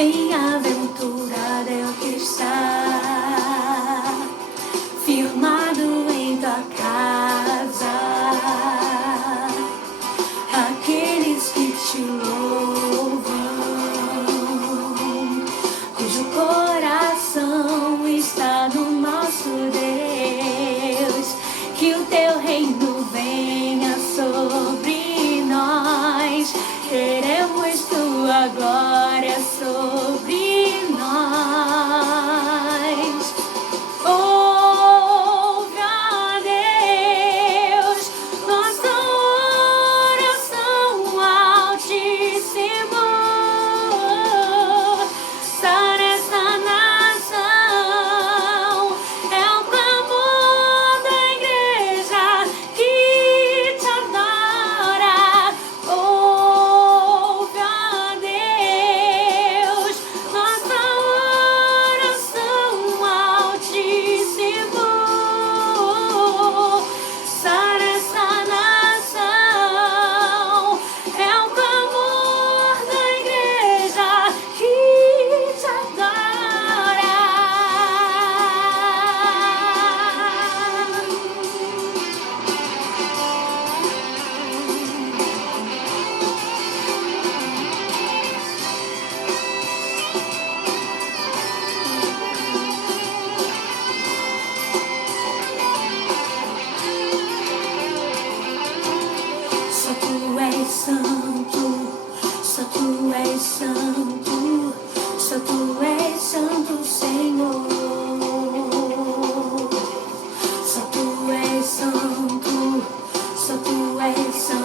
Bem-aventurado é o que está firmado em tua casa, aqueles que te louvam, cujo coração está no nosso Deus. Que o teu reino venha sobre nós, queremos tua glória sobre nós. Ouve, ó Deus, nossa oração altíssimo. Sara essa nação, é o clamor da igreja que te adora. Ouve, ó Deus, nossa oração altíssimo. Sara essa nação, é o clamor da igreja que te adora. Só tu és santo, só tu és santo, só tu és santo, Senhor. Só tu és santo, só tu és santo.